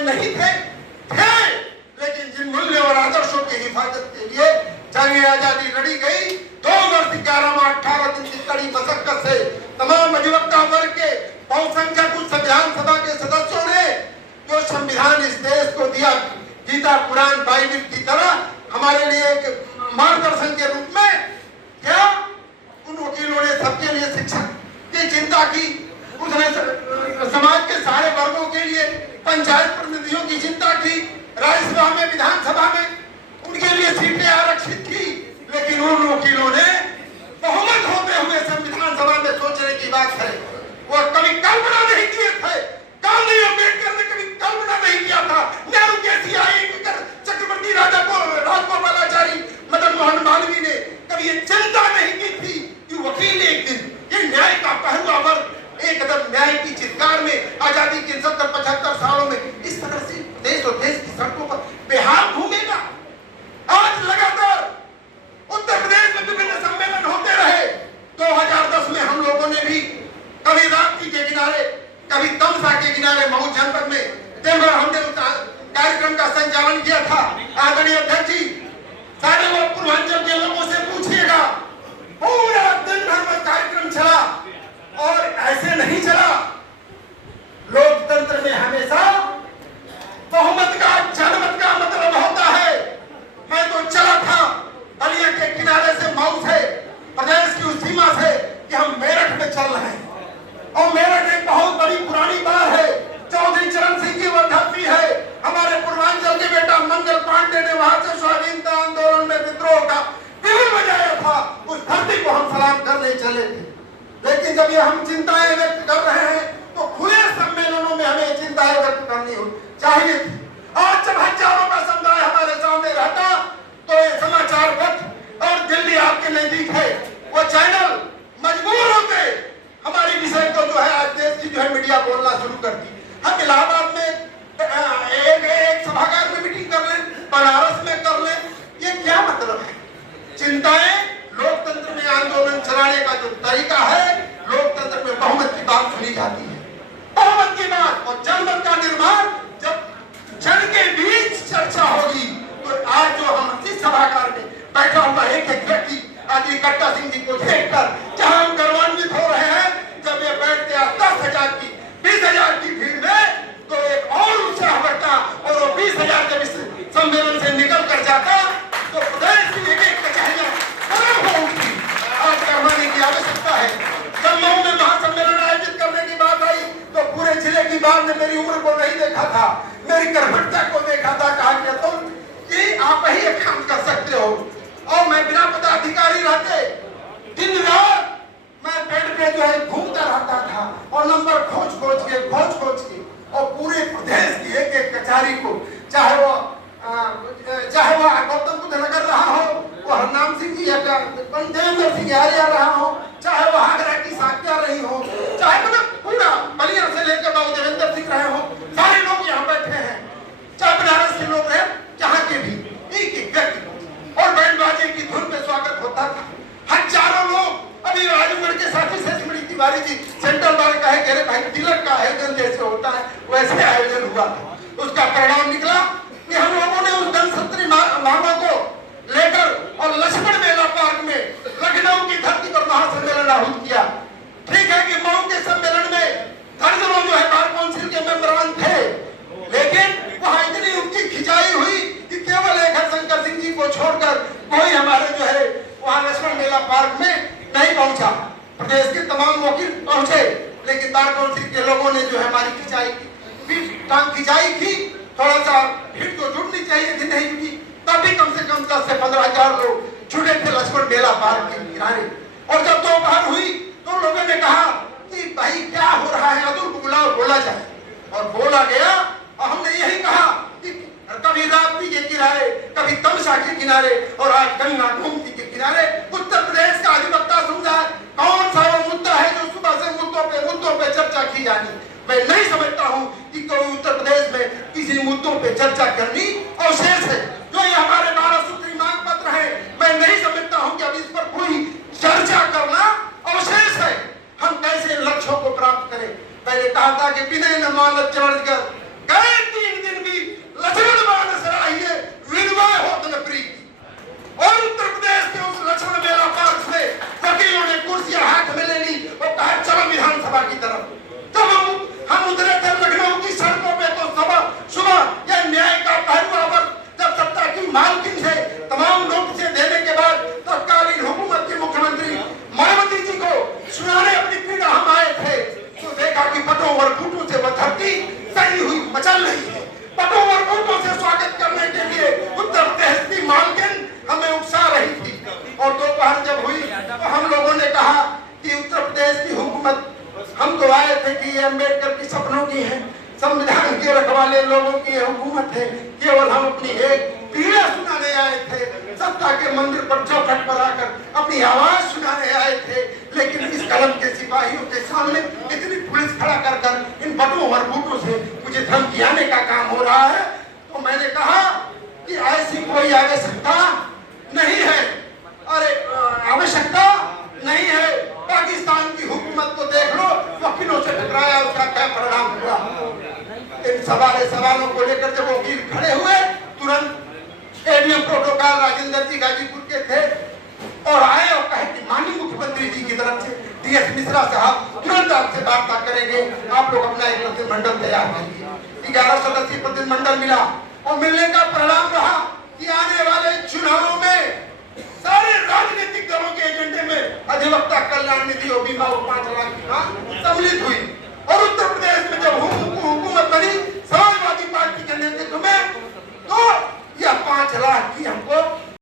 में नहीं थे, लेकिन जिन मूल्यों और आदर्शों की हिफाजत के लिए जंग आजादी लड़ी गई, 2 वर्ष 11 माह 18 दिन की कड़ी मशक्कत से तमाम अधिवक्ता वर्ग के बहुसंख्यक संविधान सभा के सदस्यों ने जो संविधान इस देश को दिया, गीता कुरान बाइबिल की तरह हमारे लिए एक मार्गदर्शन के रूप में, क्या उन वकीलों ने सबके लिए शिक्षा की चिंता की, उसने समाज के सारे वर्गों के लिए पंचायत प्रतिनिधियों की चिंता की, राज्यसभा में विधानसभा में उनके लिए सीटें आरक्षित की। लेकिन उन वकीलों ने बहुमत होते हुए संविधान सभा में सोचने की बात है, वो कभी कल्पना नहीं किए थे। गांधी अम्बेडकर ने कभी कल्पना नहीं किया था, नेहरू जैसी आई चक्रवर्ती राजगोपालाचारी मदन मोहन मालवीय ने कभी ये चिंता नहीं की थी कि वकील एक दिन ये न्याय का पहलू वर्ग एक कदम न्याय की चित्कार में आजादी के 70-75 सालों में इस तरह से देश और देश की सड़कों पर बेहाल घूमेगा। आज लगातार उत्तर प्रदेश में विभिन्न सम्मेलन होते रहे। 2010 में हम लोगों ने भी कभी राप्ती के किनारे, कभी तमसा के किनारे मऊ जनपद में दिन भर हमने कार्यक्रम का संचालन किया था। आदरणीय अध्यक्ष जी, सारे वो पूर्वांचल के लोगों से पूछिएगा, पूरा दिन भर में कार्यक्रम चला और ऐसे नहीं चला। लोकतंत्र में हमेशा बहुमत का जनमत का मतलब होता है। मैं तो चला था बलिया के किनारे से, मऊ से, प्रदेश की उस सीमा से कि हम मेरठ में चल रहे हैं, और मेरठ एक बहुत बड़ी पुरानी बार है। चौधरी चरण सिंह की वह धरती है। हमारे पूर्वांचल के बेटा मंगल पांडे ने वहां से स्वाधीनता आंदोलन में विद्रोह का बिगुल बजाया था। उस धरती को हम सलाम करने चले थे। लेकिन जब ये हम चिंताएं व्यक्त कर रहे हैं तो खुले सम्मेलनों में हमें चिंताएं व्यक्त करनी चाहिए थी। आज जब हजारों का समुदाय हमारे सामने रहता तो ये समाचार पत्र और दिल्ली आपके नजदीक है, वो चैनल मजबूर होते हमारे विषय को जो है आज देश की जो है मीडिया बोलना शुरू कर दी। हम इलाहाबाद में एक सभागार में मीटिंग कर लें, बनारस में कर लें, ये क्या मतलब है? चिंताएं लोकतंत्र में आंदोलन चलाने का जो तरीका है, लोकतंत्र में बहुमत की बात सुनी जाती है, बहुमत की बात और जनमत का निर्माण जब जन के बीच चर्चा होगी। तो आज जो हम इस सभागार में बैठा हुआ एक एक व्यक्ति आदि कट्टा सिंह जी को देखकर जहां हम गर्वान्वित हो रहे हैं, जब ये बैठते 10,000 की 20,000 की भीड़ में तो एक और उत्साह बढ़ता, और वो 20,000 जब इस सम्मेलन से निकल कर जाता तो प्रदेश की एक एक कचहरियां गर्म हो उठती। आज करवाने की आवश्यकता है। जब मऊ में महासम्मेलन आयोजित करने की बात आई तो पूरे जिले की बात ने मेरी उम्र को नहीं देखा था, मेरी कर्मठता को देखा था। कहा कि तुम ये आप ही एक काम कर सकते हो। और मैं बिना पदाधिकारी रहते दिन रात मैं बेड पे जो है घूमता रहता था और नंबर खोज खोज के और पूरे प्रदेश की एक एक कचहरी को, चाहे वो गौतम बुद्ध नगर रहा हो, वो हरनाम सिंह जी या देवेंद्र सिंह यारिया रहा हो, चाहे वो आगरा की साक्या रही हो, चाहे मतलब पूरा बलिया से लेकर बाबू देवेंद्र सिंह रहे हो, सारे लोग यहाँ बैठे हैं, चाहे बनारस के लोग रहे, जहाँ के भी एक एक व्यक्ति और बैंड बाजे की धुन में स्वागत होता था। हजारों लोग। अभी राजगढ़ के साथी से स्मृति तिवारी जी सेंट्रल बार का है, कह रहे भाई तिलक का आयोजन जैसे होता है वैसे आयोजन हुआ था। उसका परिणाम निकला कि हम लोगों ने उस जनशक्ति मांगों को लेकर और लक्ष्मण मेला पार्क में लखनऊ की धरती पर महासम्मेलन आयोजित किया। ठीक है कि मऊ के सम्मेलन में दर्जनों जो है बार काउंसिल के मेंबरान थे, लेकिन वहां इतनी उनकी खिंचाई हुई कि केवल एक शंकर सिंह जी को छोड़कर कोई हमारे जो है वहां लक्ष्मण मेला पार्क में नहीं पहुंचा। प्रदेश के तमाम वकील पहुंचे, लेकिन बार काउंसिल के लोगों ने जो है हमारी खिंचाई की, थोड़ा सा भीड़ तो जुटनी चाहिए थी, नहीं जुटी। तब भी कम से कम 10 से 15,000 लोग जुटे थे लक्ष्मण मेला पार्क के किनारे। और जब दोपहर हुई तो लोगों ने कहा कि भाई क्या हो रहा है, अदुल बुलाओ बोला जाए। और बोला गया और हमने यही कहा कि कभी राप्ती के किनारे, कभी तमसा के किनारे और आज गंगा गोमती के किनारे उत्तर प्रदेश का अधिवक्ता समुदाय कौन सा वो मुद्दा है जो सुबह से मुद्दों पे चर्चा की जानी। मैं नहीं समझता हूं कि कोई उत्तर प्रदेश में किसी मुद्दों पे चर्चा करनी अवशेष है। जो ये हमारे 12 सूत्री मांग पत्र है, मैं नहीं समझता हूं कि अब इस पर कोई चर्चा करना अवशेष है। हम कैसे लक्ष्यों को प्राप्त करें। मैंने कहा था कि विनय न मान चरण कर गए 3 दिन मचल रही है। बटों और बूटों से स्वागत करने के लिए उत्तर प्रदेश की मालकिन हमें उकसा रही थी। और दोपहर जब हुई तो हम लोगों ने कहा कि उत्तर प्रदेश की हुकूमत, हम तो आए थे कि ये अम्बेडकर की सपनों की है, संविधान के रखवाले लोगों की ये हुकूमत है, केवल हम अपनी एक पीड़ा सुनाने आए थे, सत्ता के मंदिर पर चौखट पर आकर अपनी आवाज सुनाने आए थे। लेकिन इस कलम के सिपाहियों के सामने इतनी पुलिस खड़ा कर कर इन बटों और बूटों से मुझे धमकियाने का काम हो रहा है। तो मैंने कहा कि ऐसी कोई आवश्यकता नहीं है, अरे आवश्यकता नहीं है। पाकिस्तान की हुकूमत को देख लो, वकीलों से टकराया, उसका क्या परिणाम हुआ। इन सवालों को लेकर जब वकील खड़े हुए, तुरंत एडीएम प्रोटोकॉल राजेंद्र जी गाजीपुर के थे और आए और कहे कि माननीय मुख्यमंत्री जी की तरफ से टीएस मिश्रा साहब तुरंत आपसे वार्ता करेंगे, आप लोग अपना एक प्रतिनिधिमंडल तैयार करिए। 11 सदस्यीय प्रतिनिधिमंडल मिला और मिलने का परिणाम रहा कि आने वाले चुनावों में सारे राजनीतिक दलों के एजेंडे में अधिवक्ता कल्याण निधि और बीमा और 5 लाख की मांग सम्मिलित हुई।